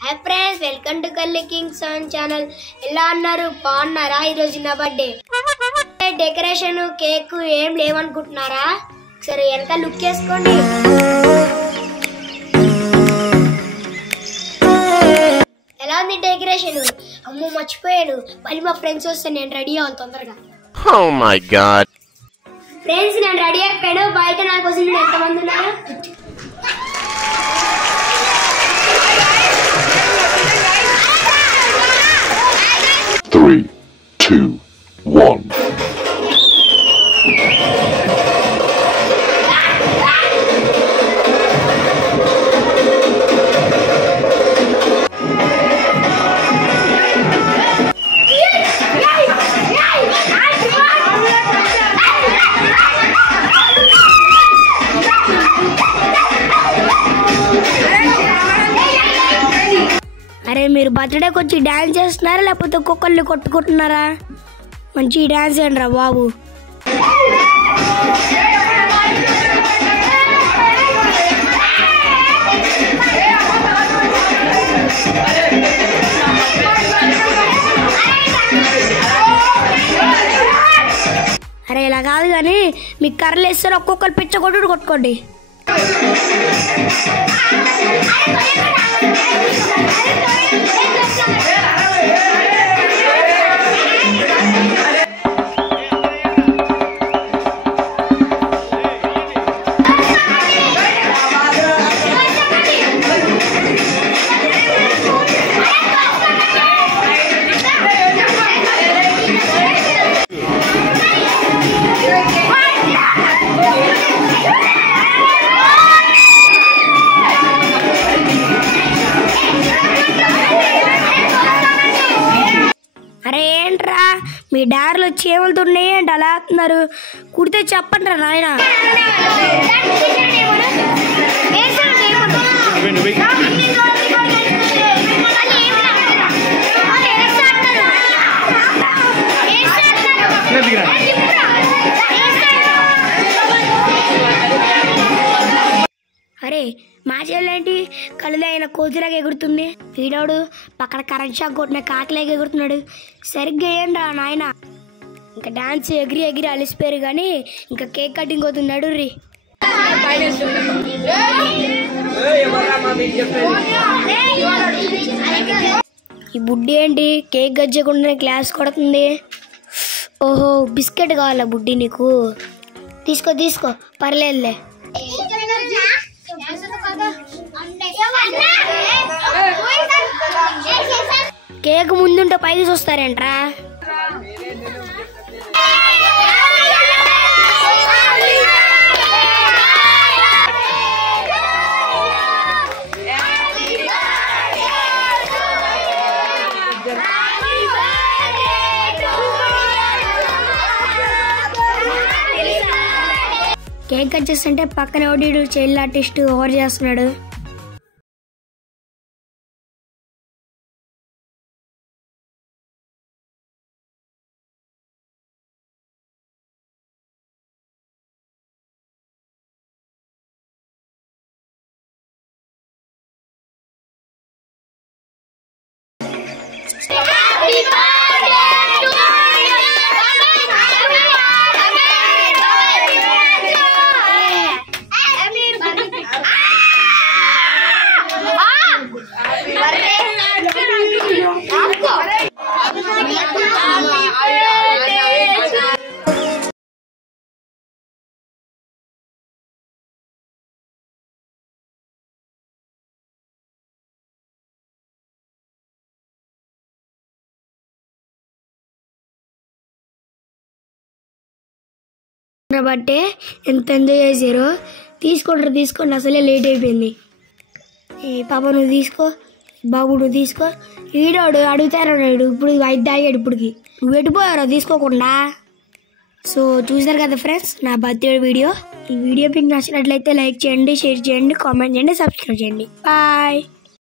Hi friends, welcome to कल्ली king सन channel. ఎలా అన్నారు? బాగున్నారా? ఈ రోజు నా బర్త్డే డెకరేషన్ కేక్ ఏం లేవనుకుంటున్నారా? సరే ఎంత లుక్ చేసుకోండి। ఎలా ఉంది డెకరేషన్? అమ్మో మర్చిపోయాను, మళ్ళీ మా ఫ్రెండ్స్ వస్తే నేను రెడీ అవ్వాలి తొందరగా। Oh my god. ఫ్రెండ్స్ నేను రెడీ అయిపోయాను, బయట నా కోసం ఎంతమంది ఉన్నారు? Three, two, one. అరే మీరు బర్త్డేకి వచ్చి డాన్స్ చేస్తున్నారా లేకపోతే ఒక్కొక్కరిని కొట్టుకుంటున్నారా? మంచి డాన్స్ ఏంట్రా బాబు। అరే ఇలా కాదు కానీ మీకు కర్రలు వేస్తారు, ఒక్కొక్కరు పిచ్చ కొట్టుకోండి। అరే ఏంట్రా మీ డార్లో చీమలతో ఉన్నాయేంటి అలా అంటున్నారు? కుడితే చెప్పండి రా నాయన। అరే మా చెల్లేంటి కళ్ళు అయిన కోతిలాగా ఎగురుతుంది, వీడోడు పక్కన కరెంట్ షాక్ కొట్టిన కాకిలాగా ఎగురుతున్నాడు। సరిగ్గా ఏంట్రా నాయన? ఇంకా డాన్స్ ఎగిరి ఎగిరి అలిసిపోయారు కానీ ఇంకా కేక్ కటింగ్ అవుతున్నాడు రీ। ఈ బుడ్డి ఏంటి కేక్ గజ్జకుండా క్లాస్ కొడుతుంది? ఓహో బిస్కెట్ కావాలా బుడ్డి నీకు? తీసుకో తీసుకో పర్లేదులే। కేక్ ముందుంటే పైకి చూస్తారేంట్రా? కేక్ కట్ చేస్తుంటే పక్కన ఓడిడు చైల్డ్ ఆర్టిస్ట్ ఓవర్ చేస్తున్నాడు। బట్టే ఎంత ఎంజాయ్ చేశారో। తీసుకోండి అసలే లేట్ అయిపోయింది। పాప నువ్వు తీసుకో, బాబు నువ్వు తీసుకో। ఈడోడు అడుగుతారన్నాడు ఇప్పుడు 5 తాగాడు ఇప్పటికి, నువ్వు పెట్టిపోయారో తీసుకోకుండా। సో చూసారు కదా ఫ్రెండ్స్ నా బర్త్డే వీడియో। ఈ వీడియో మీకు నచ్చినట్లయితే లైక్ చేయండి, షేర్ చేయండి, కామెంట్ చేయండి, సబ్స్క్రైబ్ చేయండి। బాయ్।